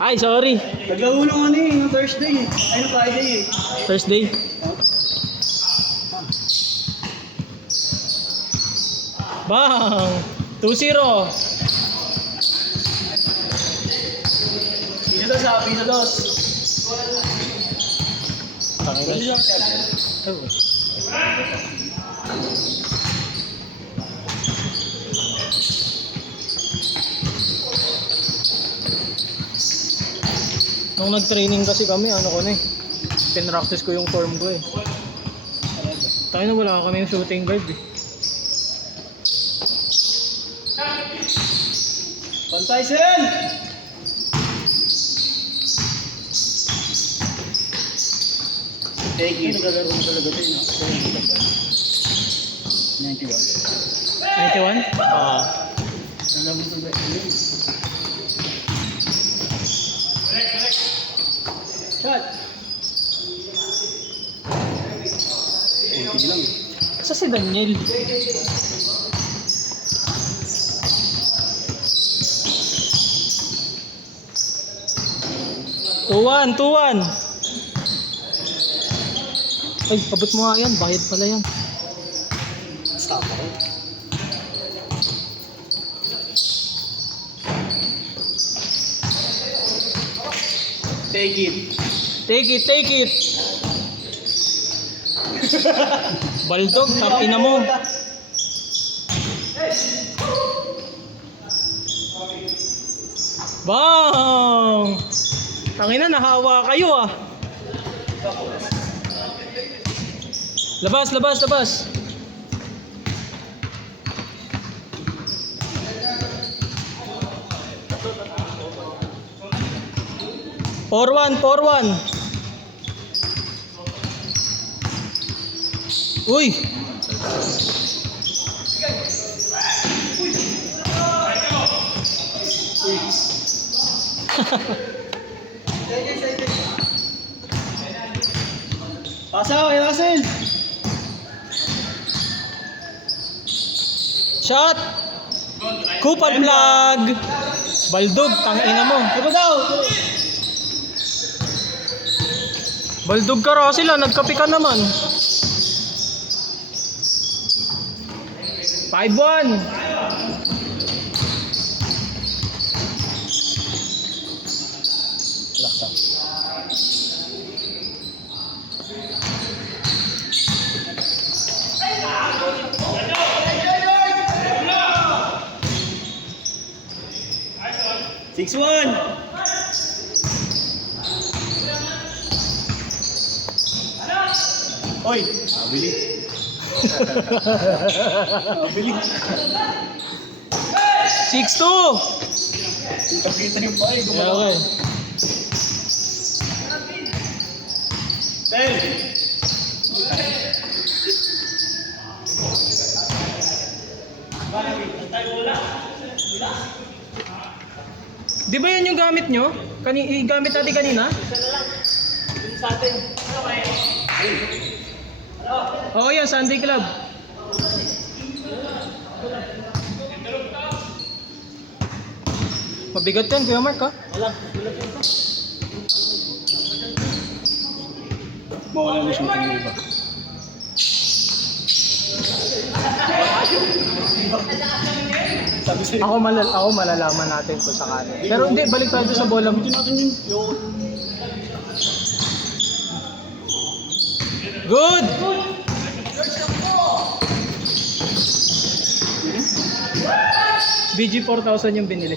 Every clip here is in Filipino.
Ay, sorry. Naglaro ng ano eh, ng Thursday eh. Ay, ng Friday eh. Thursday. Bang! 2-0. Pisa dos ah, pisa dos. Nung nag-training kasi kami, ano ko na eh. Pinractice ko yung form ko eh. Tayo na wala kami yung shooting guard eh. Pantay Sen! Take it. Naglalaro mo talaga ito no? 91? 91? Ah. Naglalaro mo talaga ito. Shot! Kunti lang eh. Sa si Daniel. Tuwan, tuwan. Ay, abot mo nga yan. Bayad pala yan. Stop ako. Take it. Take it, take it. Baldog, ina mo. Bang! Tangina, nahawa kayo ah. Labas, labas, labas. Forwan, forwan. Uy! Pasa kay Russell. Shot! Kupal plug! Baldog, tangina mo. Ano daw? Baldog ka raw sila, nagkapi ka naman. 5-1. Laksa. Six one. Oy, abili. Abili. 6-2. Kita yung pay, Yeah, gumalaw. okay. Ten. Di ba yan yung gamit nyo? Gamit natin kanina? Sa atin. Oo yan, Sunday Club. Mabigat yan, Kuya Mark ha? Wala. Mawala na shooting yung iba. Sabi sa'yo. Ako malalaman natin kung sakali. Pero hindi, balik tayo sa bola mo. Hindi natin yun. Yung... Good! BG 4000 yung binili.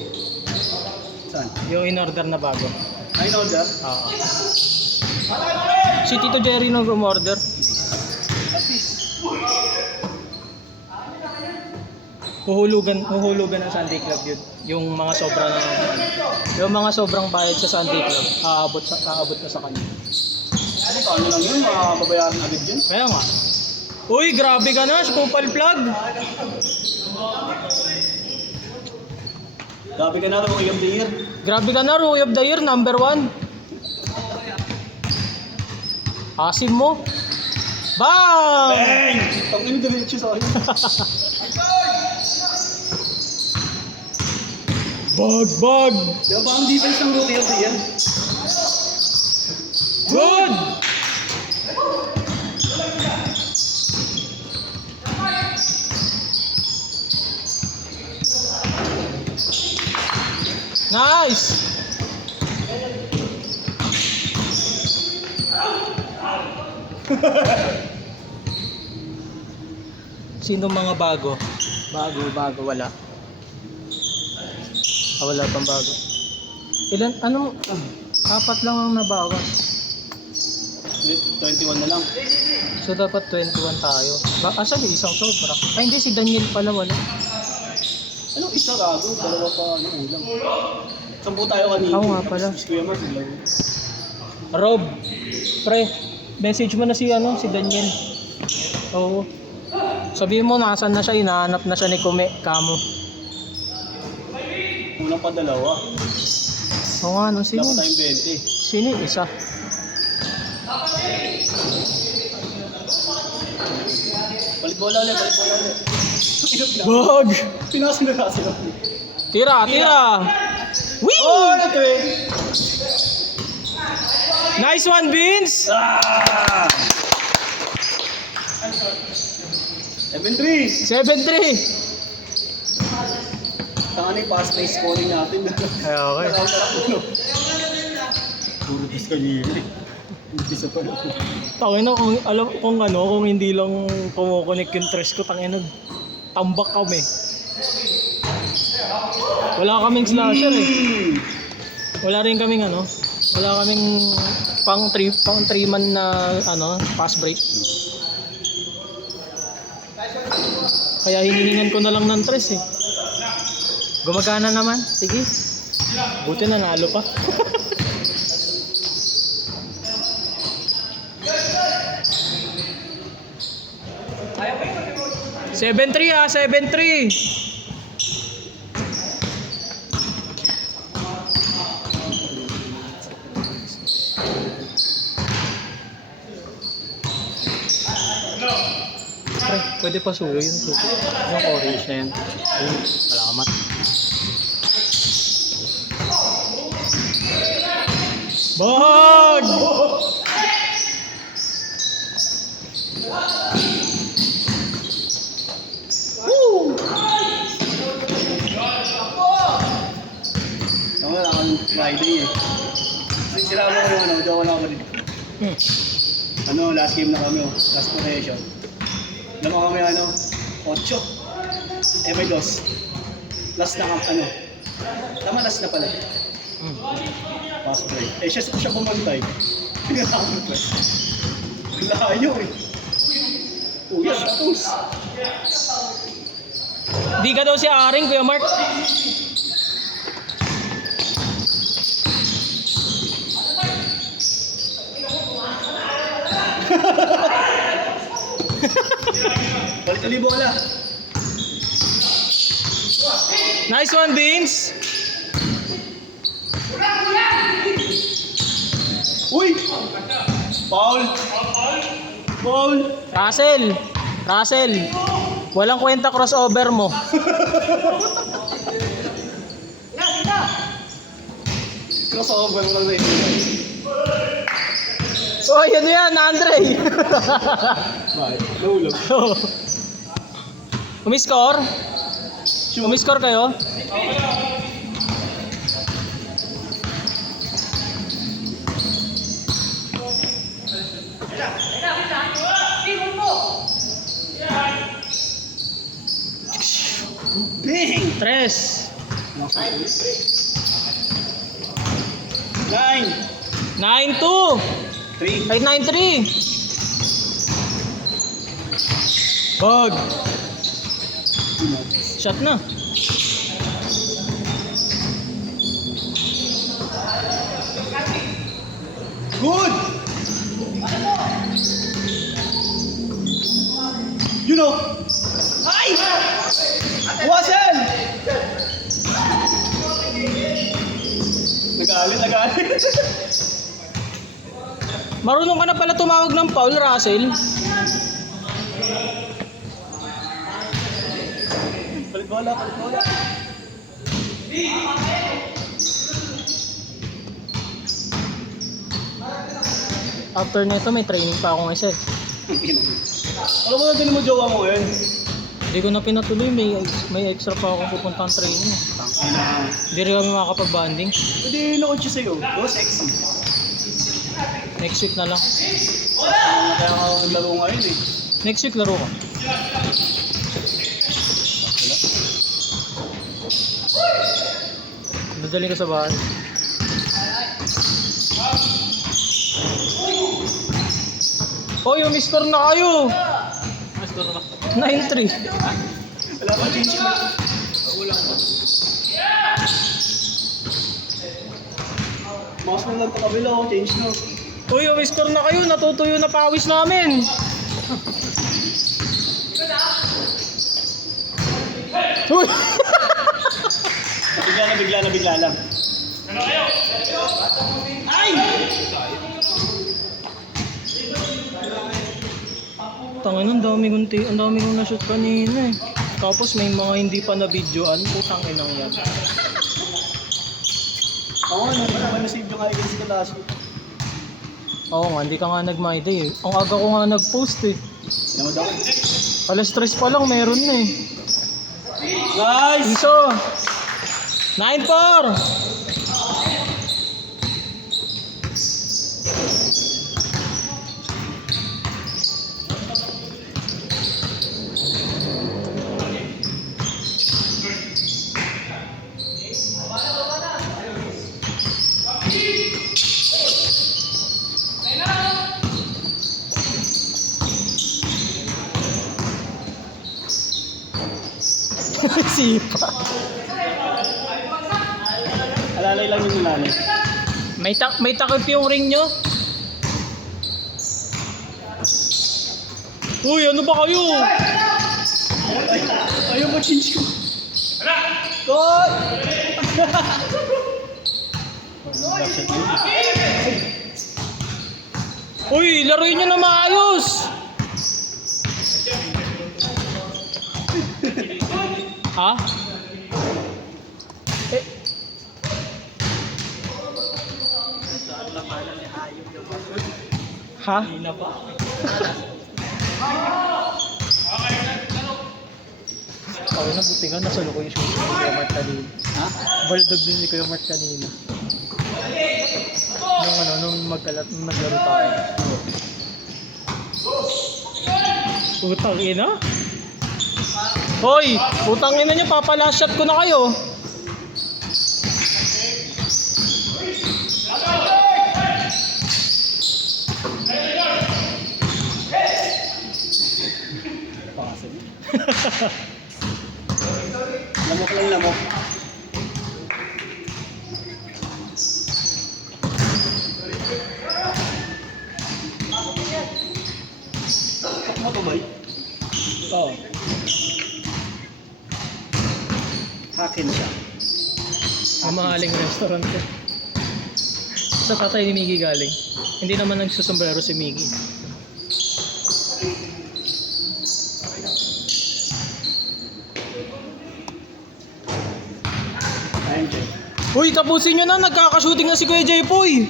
Saan? Yung in-order na bago. Ay, order? Oo. Si Tito Jerry nung umorder. At least. Huhulugan ng Sunday Club yun. Yung mga sobrang bayad sa Sunday Club, aabot na sa kanya. Ano, paano lang yun? Makababayaran agad yun? Kaya nga. Uy, grabe ka na, Kupal plug. Grabe ka na, Roy of the Year. Grabe ka na, Roy of the Year, number 1. Asim mo. Bang! Bang! Pag ini-diretso sa akin. Bag! Diba ba ang defense ng rookie of the year? Good! Nice! Sino mga bago? Bago, wala. Wala pang bago. Ilan, anong, apat lang ang nabawas. 21 na lang. So dapat 21 tayo. Asan yung isang sobra? Ay hindi, si Daniel pala wala. Anong isa gago? Dalawa pa ulam. Sampu tayo kanina. Oo nga pala. Si Kuya Mark, sila. Rob, pre, message mo na si si Daniel. Oo. Sabihin mo nasan na siya, hinahanap na siya ni Kamo. Unang pa dalawa. Oo nga, no, sino? Dapat tayong 20. Sino yung isa? Balik bola ulit. Inop na. Bag! Pinasa na sila. Tira! Whee! Oh, ito eh. Nice one, Vince! Ah! 7-3. 7-3! Tanga na yung fast pace scoring natin. Ay, okay. Sarap ulo. Puro diskanili. Bisa pa lang. Tangina, kung hindi lang kumukonek yung tres ko, tangina, tambak kami. Wala kaming slasher eh. Wala rin kaming wala kaming pang 3 man na pass break. Kaya hinihingan ko na lang ng tres eh. Gumagana naman, sige. Buti na nalo pa. Seven three 7-3. Pre, pwede pa suyo yun. Yung orange na yun. Ayun, salamat. Bag! Tama na akong Friday eh. Sira mo ko yung daw wala ako dito. Last game na kami last possession. Alam mo kami 8. May 2. Last na tama last na pala. Pass break. Siya bumantay. Pinatawag ko. Layo eh. Uy, tapos. Di ka daw si Aring, Kuya Mark. Balik ulit bola. Nice one, Vince. Uy! Foul! Russell. Walang kwenta crossover mo. Crossover mo lang na ito. Oy, ano yan, Andre? Bakit? Nahulog. Umiscore? Umiscore kayo? Bing! 3. 9! 9-2. 3! Ay, 9-3. Bag. Shot na. Good! You know! Ay! Wasan! Nagalit. Marunong ka na pala tumawag ng foul, Russell. Balik bola. After nito may training pa akong isa eh. Alam mo na din mo jowa mo ngayon. Hindi ko na pinatuloy, may extra pa akong pupuntang training eh. Hindi rin kami makakapag-banding. Hindi nakuha siya sa'yo. Oh, sexy. Next week na lang. Kaya nga ako laro ngayon eh. Next week laro ka. Dadali ka sa bahay. Oh, yung score na kayo! Mas ko na. 9-3. Wala pa change mo. Wala pa. Mas na lang pa kabila ako, change na. Oh, yung score na kayo, natutuyo na pawis namin. Uy! Bigla lang. Ay! Tangin, ang dami kong na-shoot kanina eh. Tapos may mga hindi pa na-videoan, putang inang yan. Oo, na-save yung against ka last week. Oo nga, hindi ka nga nag-my day eh. Ang aga ko nga nag-post eh. Tinamad ako. Alas 3 pa lang, meron na eh. Nice! Iso! 9-4! Sipa. Alalay lang yung nilalay. May takip yung ring nyo? Uy, ano ba kayo? Ayaw mo change ko. God! Uy, laruin nyo na maayos! Ha? Eh. Ha? Ako na buti nga nasa loko yung shoot ni Kuya Mart kanina. Ha? Baldog din si Kuya Mart kanina. Nung maglaro tayo. Putang ina? Hoy! Putang ina nyo, papalast shot ko na kayo. Lamok lang lamok. Tok mo to boy? Oo. Hakin siya. Mamahaling restaurant ko. Sa tatay ni Miggy galing. Hindi naman nagsusombrero si Miggy. Ayun siya. Uy, tapusin nyo na. Nagkakashooting na si Kuya Jaypoy.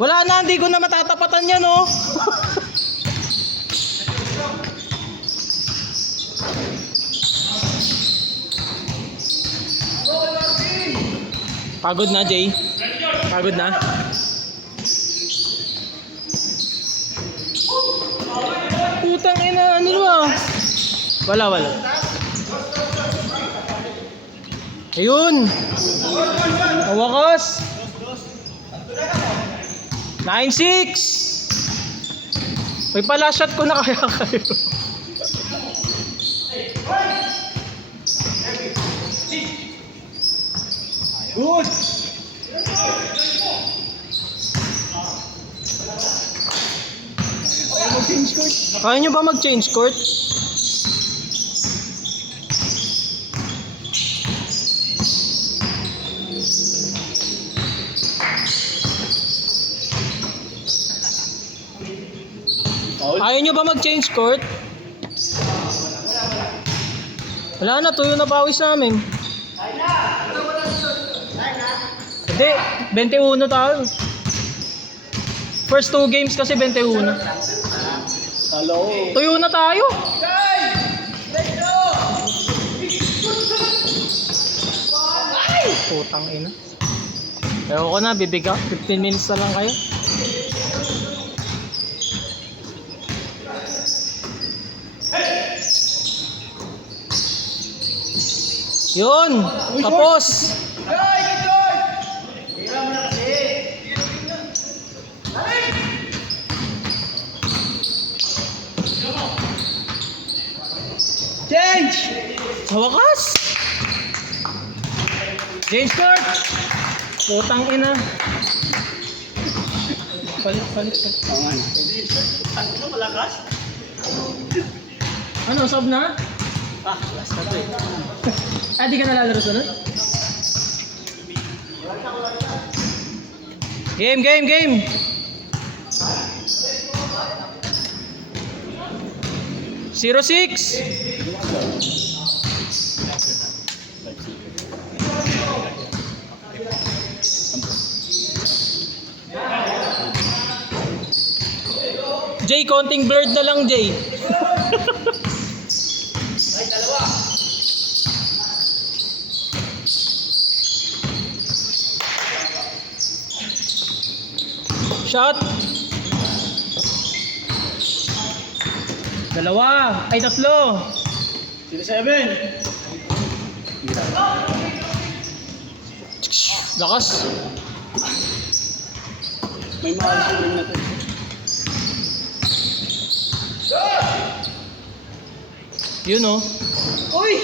Wala na, hindi ko na matatapatan yan, oh. Pagod na, Jay. Pagod na. Putang ina, ano ba? Wala. Ayun. Ang wakas. 9-6. May pala shot ko na kaya kayo. Good! Mag-change court. Kaya nyo ba mag-change court? Foul? Ayaw nyo ba mag-change court? Wala na, tuyo na pawis namin. Hindi, 21 tayo. First 2 games kasi 21. Hello. Tuyo na tayo. Putang ina. Ewan ko na, bibiga. 15 minutes na lang kayo. Yun! Tapos! Change! Sa wakas! Change court! Putang ina. Palit. Oo nga na. Ano malakas? Ano, sub na? Last na to eh. Ah, di ka nalalaro sunod? Game! 0-6! Jay, konting blurred na lang, Jay. Shot. Dalawa. Ay, tatlo. 7. Lakas. May mga rin na to. Yun oh. Uy!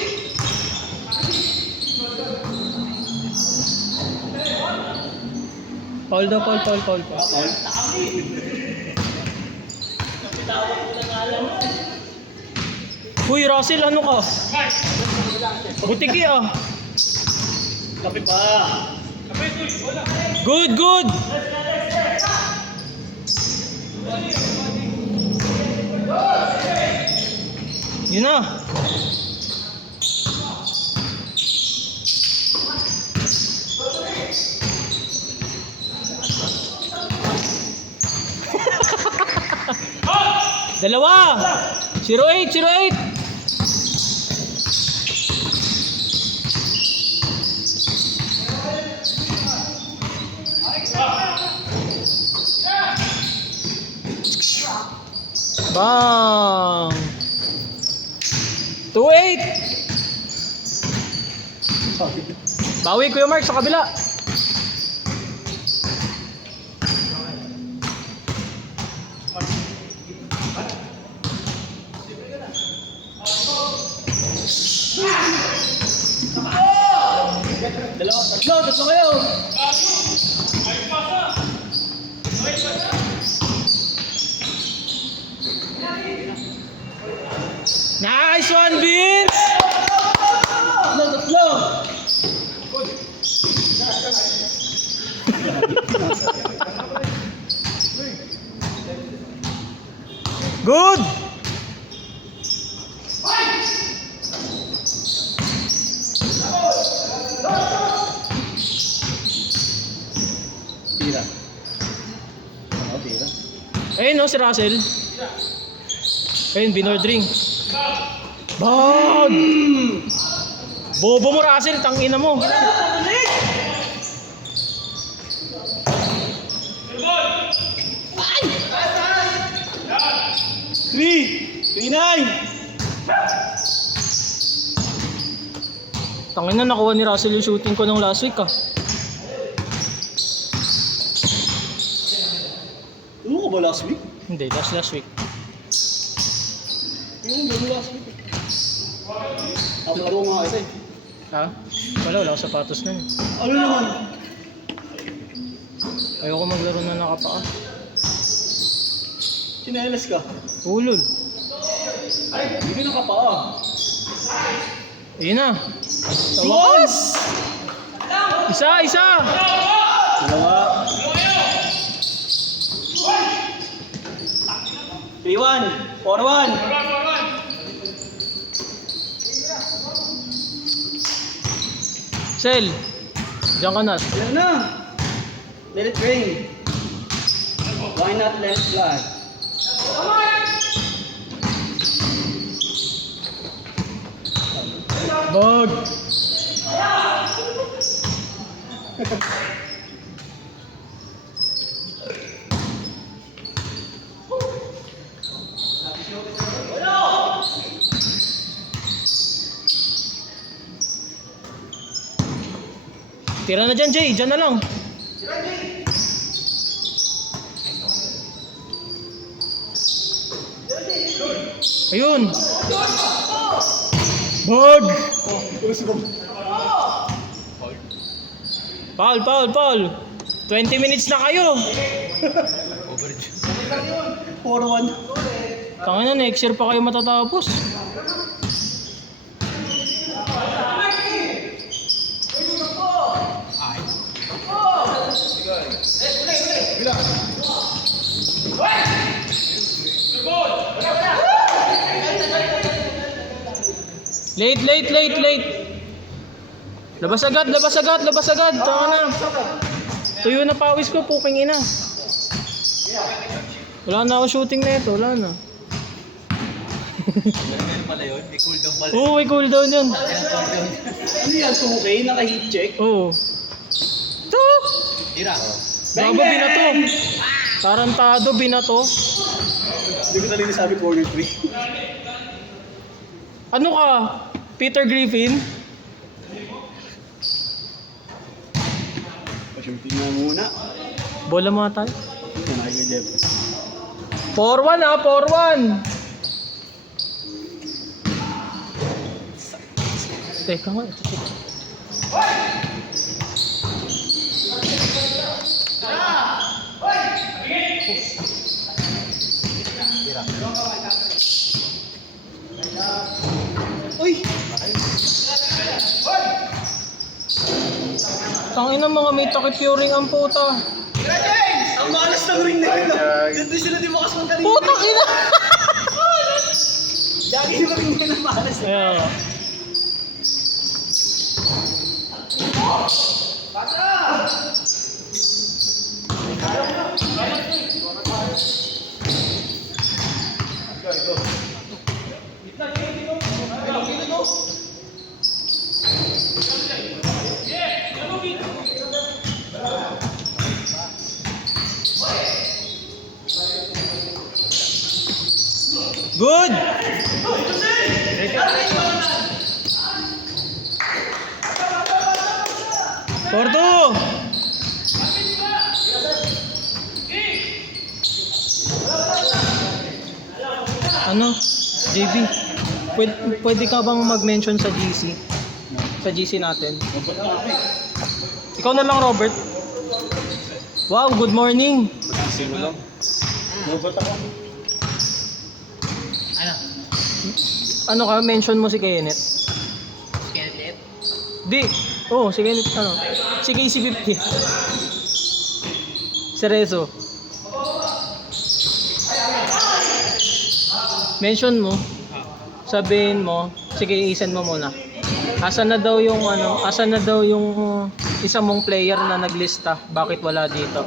Foul daw, foul. Paul? Uy, Russell, ano ka? Butiki ah. Kape pa. Good. Yun na. Dalawa. 08. Bang. 2-8. Bawi Kuya Mark sa kabila. Tatlo kayo. Nice one, Vince! Tatlo. Good! Tira. Tira. Ayun no, si Russell. Ayun, binordring. Bag! Bobo mo, Russell, tangina mo. Three, 9. Tangina, nakuha ni Russell yung shooting ko nung last week ah. Ano ka ba last week? Hindi, that's last week. Yung last week. Ako laro nga isa eh. Ha? Wala akong sapatos na yun. Ano naman? Ayoko maglaro na nakapaa. Chinelas ka? Ulol. Ay, hindi ka nakapaa. Ayun na. Yes! Isa! Dalawa. 3-1. 4-1. Sel, diyan ka na. Yan na. Let it rain. Why not let it fly? Bog! Tira na dyan, Jay. Dyan na lang. Ayun. Bog! Paul, Paul, Paul. 20 minutes na kayo. 4-1. Tangina, next year pa kayo matatapos. Late, late, late, late. Labas agad, labas agad, labas agad. Tama na. Tuyo na pawis ko, puking ina. Wala na ako shooting na ito, wala na. Oo, may cooldown yun. Ano yan? 2K? Naka-heat check? Oo. Ito! Tira. Baba, binato. Tarantado, binato. Hindi ko talaga sabi corner 3. Ano ka? Peter Griffin? Pa-shooting na muna. Bola mga tayo. Yan, ay kay Jeff. 4-1 ha, 4-1. Teka nga. Uy! Tangin ng mga may takip-puring ang puta. Ang malas ng ring na yun. Dito sila di makasunta rin. Putang ina! Lagi yung ring na yun, malas na. Kaya nga. Good! Porto! Ano? JB, pwede ka bang mag-mention sa GC? Sa GC natin. Ikaw na lang, Robert. Wow, good morning. Magising mo lang. Robot ako. Ano ka, mention mo si Kenneth. Kenneth? Di. Oh, si Kenneth ano? Si KC50. Si Rezo. Mention mo. Sabihin mo, sige, i-send mo muna. Asan na daw yung ano, asan na daw yung isa mong player na naglista? Bakit wala dito?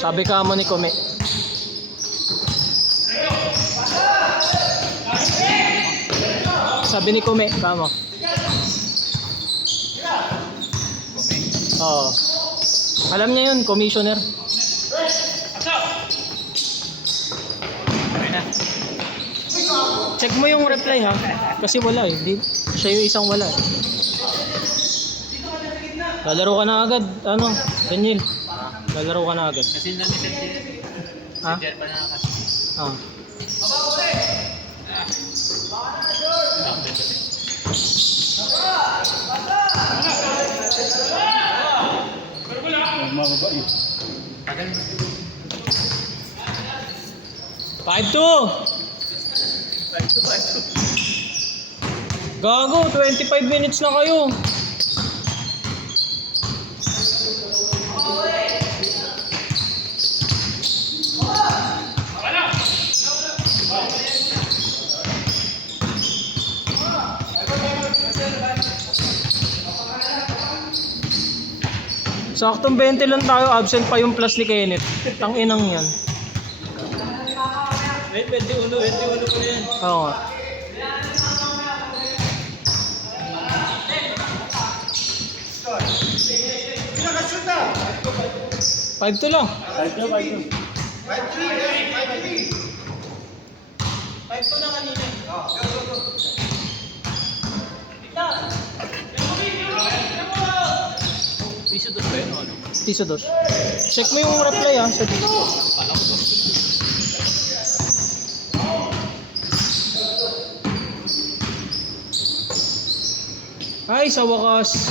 Sabi ka mo ni Kume. Sabi ni Kume, kamo. Oo. Alam niya yun, commissioner. Check mo yung reply ha. Kasi wala eh. Siya yung isang wala eh. Lalaro ka na agad. Ano? Daniel. Lalaro ka na agad. Kasi lang ni Sir Ha? Jer pa na kasi. Ah. Mababa eh. Tagal mo. 5-2. Gago, 25 minutes na kayo. Saktong 20 lang tayo, absent pa yung plus ni Kenneth. Tanginang yan. Wait, 21 ko na yan. Oo nga. Five to lang. 5-2. Piso doon ba yun o ano? Piso dos. Check mo yung reply sa dito. Kala ko doon. Ay, sa wakas.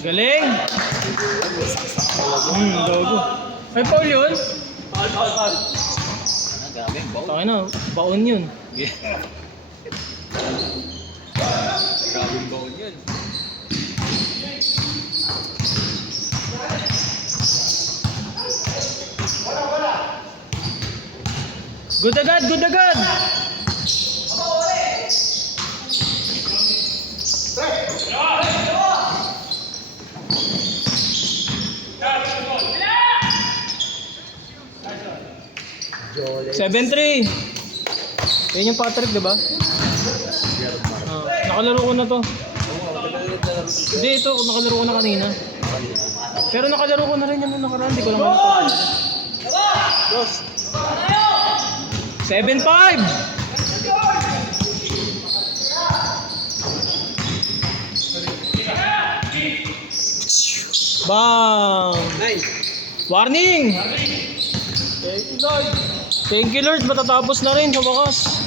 Galing! Gago. Ay, Paul yun? Ano, grabe yung baw. Taka na, baon yun. Grabe yung baw yun. Good agad, good agad! Seven 3. Yan yung Patrick, diba? Nakalaro ko na to. Hindi, ito, nakalaro ko na kanina. Pero nakalaro ko na rin yan nung nakaraan. Hindi ko lang alam. 7-5! Bang! Warning! Thank you Lord, matatapos na rin sa wakas.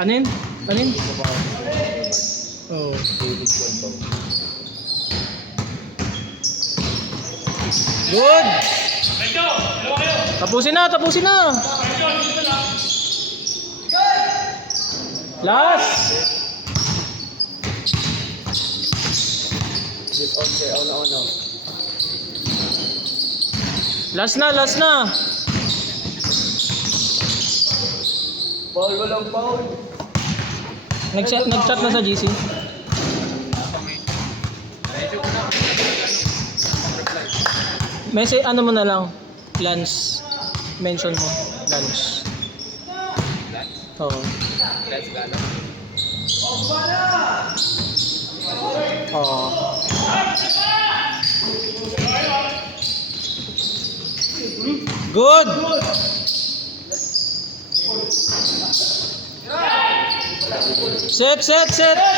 Anin? Anin? Oh. Good! Tapusin na, tapusin na! Last! Last na, last na! Paul, walang Paul. Nag-chat na sa GC. Message, ano mo na lang? Lance. Mention mo. Lance. Oo. Let's go. Oo. Good! Set!